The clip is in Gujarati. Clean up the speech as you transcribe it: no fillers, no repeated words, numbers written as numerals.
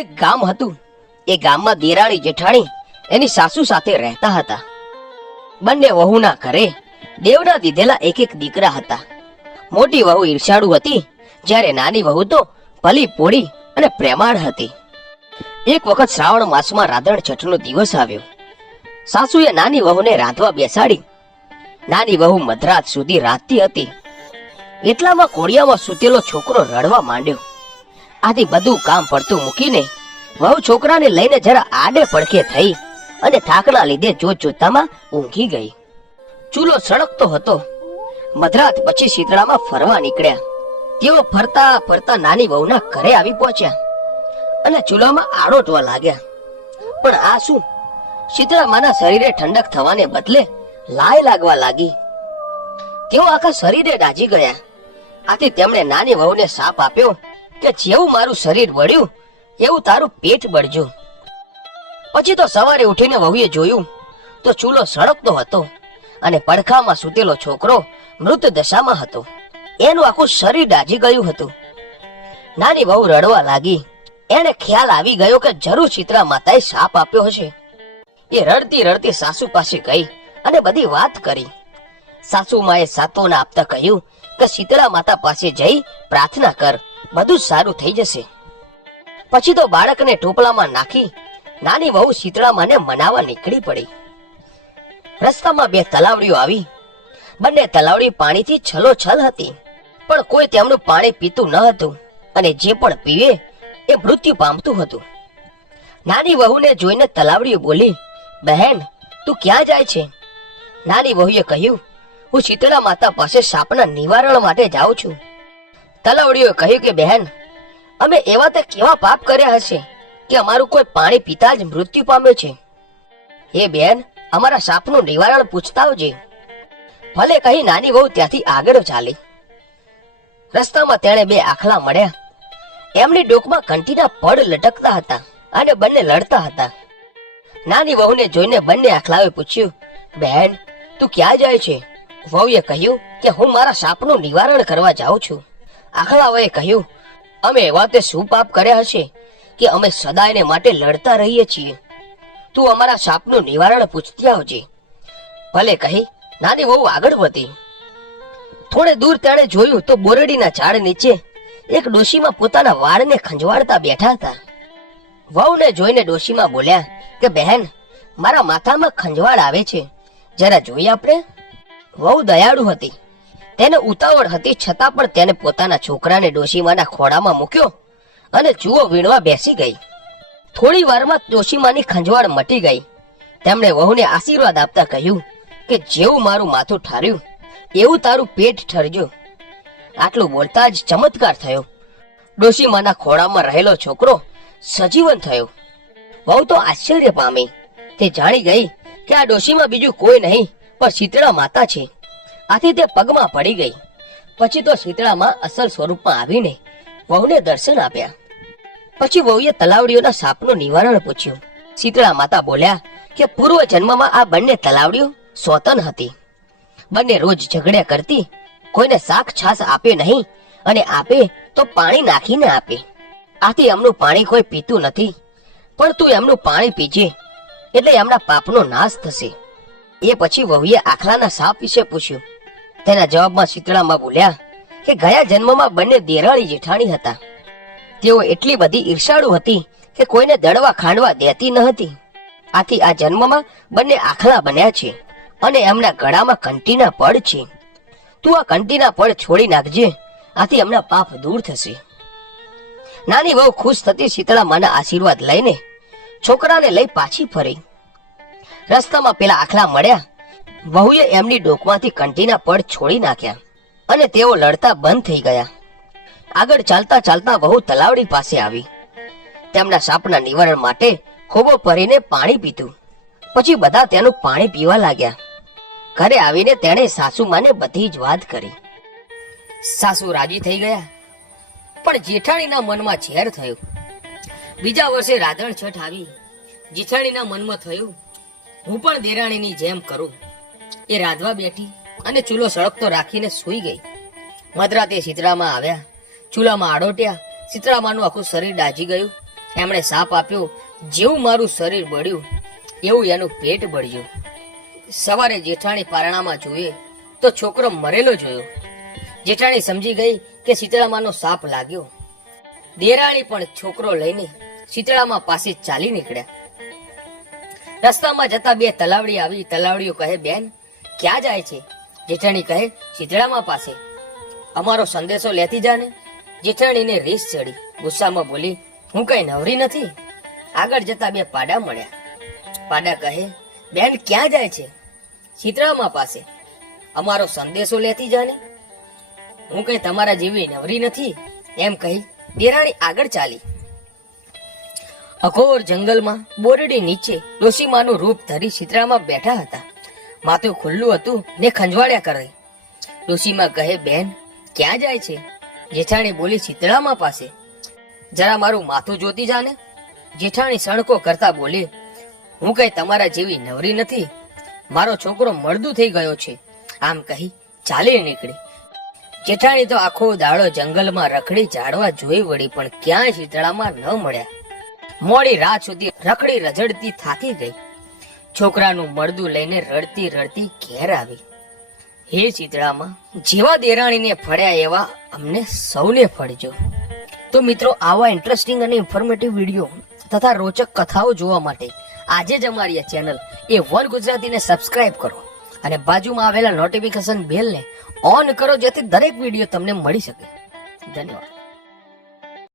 એક ગામ હતું. એ ગામમાં દેરાણી જેઠાણી એની સાસુ સાથે રહેતા હતા. બંને વહુના ઘરે દેવના દીધેલા એક એક દીકરા હતા. મોટી વહુ ઈર્ષાળુ હતી, જ્યારે નાની વહુ તો ભલી પોળી અને પ્રેમાળ હતી. એક વખત શ્રાવણ માસમાં રાધણ છઠનો દિવસ આવ્યો. સાસુએ નાની વહુને રાંધવા બેસાડી. નાની વહુ મધરાત સુધી રાંધતી હતી. એટલામાં કોળિયામાં સૂતેલો છોકરો રડવા માંડ્યો. આથી બધું કામ પડતું મૂકીને વહુ છોકરાને લઈને જરા આડે પડખે થઈ અને થાકના લીધે જોતામાં ઊંઘી ગઈ. ચૂલો સળગતો હતો. મધરાત પછી શીતળામાં ફરવા નીકળ્યા. તેઓ ફરતા ફરતા નાની વહુના ઘરે આવી પહોંચ્યા અને ચૂલામાં આડોટવા લાગ્યા. પણ આ શું? શીતળામાના શરીરે ઠંડક થવાને બદલે લાય લાગવા લાગી. તેઓ આખા શરીરે દાઝી ગયા. આથી તેમણે નાની વહુને શાપ આપ્યો કે જેવું મારું શરીર બળ્યું એવું તારું પેટ બળજો. પછી તો સવારે ઉઠીને વહુએ જોયું તો ચૂલો સળગતો હતો અને પડખામાં સૂતેલો છોકરો મૃત દશામાં હતો. એનું આખું શરીર દાઝી ગયું હતું. નાની વહુ રડવા લાગી. એને ખ્યાલ આવી ગયો કે જરૂર શીતળા માતાએ શાપ આપ્યો હશે. એ રડતી રડતી સાસુ પાસે ગઈ અને બધી વાત કરી. સાસુમાએ સાંત્વના આપતા કહ્યું કે શીતળા માતા પાસે જઈ પ્રાર્થના કર, બધું સારું થઈ જશે. પછી તો બાળકને ટોપલામાં નાખી નાની વહુ શીતળા માને મનાવવા નીકળી પડી. રસ્તામાં બે તલાવડીઓ આવી. બંને તલાવડી પાણીથી છલોછલ હતી, પણ કોઈ તેમનું પાણી પીતું ન હતું અને જે પણ પીવે એ મૃત્યુ પામતું હતું. નાની વહુને જોઈને તલાવડીઓ બોલી, બહેન તું ક્યાં જાય છે? નાની વહુએ કહ્યું, હું શીતળા માતા પાસે સાપના નિવારણ માટે જાઉં છું. તલાવડીઓએ કહ્યું કે બહેન, અમે એવા તે કેવા પાપ કર્યા હશે કે અમારું કોઈ પાણી પીતા જ મૃત્યુ પામે છે? હે બેન, અમારા સાપનું નિવારણ પૂછતા આવજે. ભલે કહી નાની વહુ ત્યાંથી આગળ ચાલી. રસ્તામાં તેણે બે આખલા મળ્યા. એમની ડોકમાં ઘંટીના પડ લટકતા હતા અને બંને લડતા હતા. નાની વહુને જોઈને બંને આખલાઓએ પૂછ્યું, બહેન તું ક્યાં જાય છે? વહુએ કહ્યું કે હું મારા સાપનું નિવારણ કરવા જાઉં છું. આખલાઓએ કહ્યું, અમે એવા તે શું પાપ કર્યા હશે કે અમે સદાયને માટે લડતા રહીએ છીએ? તું અમારા સાપનું નિવારણ પૂછતી આવજે. ભલે કહી નાની વહુ આગળ વધી. થોડે દૂર તેણે જોયું તો બોરડીના ઝાડ નીચે એક ડોશીમાં પોતાના વાળને ખંજવાળતા બેઠા હતા. વહુને જોઈને ડોશીમાં બોલ્યા કે બહેન, મારા માથામાં ખંજવાળ આવે છે, જરા જોઈ આપણે. વહુ દયાળુ હતી. તેને ઉતાવળ હતી, છતાં પણ તેને પોતાના છોકરાને ડોશીમાના ખોળામાં મૂક્યો અને જુઓ વીણવા બેસી ગઈ. થોડી વારમાં ડોશીમાની ખંજવાળ મટી ગઈ. તેમણે વહુને આશીર્વાદ આપતા કહ્યું કે જેવું મારું માથું ઠાર્યું એવું તારું પેટ ઠરજો. આટલું બોલતા જ ચમત્કાર થયો. ડોશીમાના ખોળામાં રહેલો છોકરો સજીવન થયો. વહુ તો આશ્ચર્ય પામી. તે જાણી ગઈ કે આ ડોશીમાં બીજું કોઈ નહીં પણ શીતળા માતા છે. આથી તે પગમાં પડી ગઈ. પછી તો શીતળામાં અસલ સ્વરૂપમાં આવીને વહુને દર્શન આપ્યા. પછી વહુએ તલાવડીઓના સાપનું નિવારણ પૂછ્યું. શીતળા માતા બોલ્યા કે પૂર્વ જન્મમાં આ બંને તલાવડીઓ સોતન હતી. બંને રોજ ઝઘડ્યા કરતી. કોઈને શાક છાસ આપે નહીં અને આપે તો પાણી નાખીને આપે. આથી એમનું પાણી કોઈ પીતું નથી, પણ તું એમનું પાણી પીજે એટલે એમના પાપનો નાશ થશે. એ પછી વહુએ આખલાના સાપ વિશે પૂછ્યું. તેના જવાબમાં શીતળામાં બોલ્યા કે ગયા જન્મમાં બંને દેરાણી જેઠાણી હતા. તેઓ એટલી બધી ઈર્ષાળુ હતી કે કોઈને દળવા ખાંડવા દેતી ન હતી. આથી આ જન્મમાં બંને આખલા બન્યા છે અને એમના ગળામાં કંટીના પડ છે. તું આ કંટીના પડ છોડી નાખજે, આથી એમના પાપ દૂર થશે. નાની વહુ ખુશ થતી શીતળામાના આશીર્વાદ લઈને છોકરાને લઈ પાછી ફરી. રસ્તામાં પેલા આખલા મળ્યા. વહુએ એમની ડોકમાંથી કંટીના પડ છોડી નાખ્યા અને તેઓ લડતા બંધ થઈ ગયા. આગળ ચાલતા ચાલતા વહુ તલાવડી પાસે આવી. તેમના સાપના નિવારણ માટે ખોબો ભરીને પાણી પીધું. પછી બધા તેનું પાણી પીવા લાગ્યા. ઘરે આવીને તેણે સાસુમાને બધી જ વાત કરી. સાસુ રાજી થઈ ગયા, પણ જેઠાણીના મનમાં ઝેર થયું. બીજા વર્ષે રાધણ છઠ આવી. જેઠાણીના મનમાં થયું હું પણ દેરાણીની જેમ કરું. એ રાંધવા બેઠી અને ચૂલો સળગતો રાખીને સૂઈ ગઈ. મધરાતે શીતળામાં આવ્યા. ચૂલામાં આડોટ્યા. શીતળામાનું આખું શરીર દાઝી ગયું એમણે સાપ આપ્યો. જેવું મારું શરીર બળ્યું એવું એનું પેટ બળ્યું. સવારે જેઠાણી પારણામાં જોઈએ તો છોકરો મરેલો જોયો. જેઠાણી સમજી ગઈ કે શીતળામાનો સાપ લાગ્યો. દેરાણી પણ છોકરો લઈને શીતળામા પાસે ચાલી નીકળ્યા. રસ્તામાં જતા બે તલાવડી આવી. તલાવડીઓ કહે, બેન ક્યાં જાય છે? જેઠાણી કહે, શીતળામા પાસે. અમારો સંદેશો લેતી જાને. જેઠાણીને રેસ ચડી. ગુસ્સામાં બોલી, હું કઈ નવરી નથી. આગળ જતા બે પાડા મળ્યા. પાડા કહે, બેન ક્યાં જાય છે? શીતળામા પાસે. અમારો સંદેશો લેતી જાને. હું કઈ તમારા જેવી નવરી નથી એમ કહી દેરાણી આગળ ચાલી. અઘોર જંગલમાં બોરડી નીચે ડોશીમાનું રૂપ ધરી શીતળામાં બેઠા હતા. માથું ખુલ્લું હતું ને ખંજવાળ્યા કરે. ડોશીમા કહે, બેન ક્યાં જાય છે? જેઠાણી બોલી, શીતળામા પાસે. જરા મારું માથું જોતી જાને. જેઠાણી સણકો કરતા બોલી, હું કઈ તમારા જેવી નવરી નથી. મારો છોકરો મરદું થઈ ગયો છે. આમ કહી ચાલી નીકળી. જેઠાણી તો આખો દાડો જંગલમાં રખડી ઝાડવા જોઈ વળી, પણ ક્યાંય શીતળામાં ન મળ્યા. મોડી રાત સુધી રખડી રઝળતી થાકી ગઈ. છોકરાનું મળદું લઈને રડતી રડતી ઘેર આવી. હે શીતળામાં, જેવા દેરાણીને ફળ્યા એવા અમને સૌને ફળજો. તો મિત્રો, આવા ઇન્ટરેસ્ટિંગ અને ઇન્ફોર્મેટિવ વિડીયો તથા રોચક કથાઓ જોવા માટે આજે જ અમારી આ ચેનલ A1 ગુજરાતીને સબસ્ક્રાઇબ કરો અને બાજુમાં આવેલા નોટિફિકેશન બેલને ઓન કરો, જેથી દરેક વિડીયો તમને મળી શકે. ધન્યવાદ.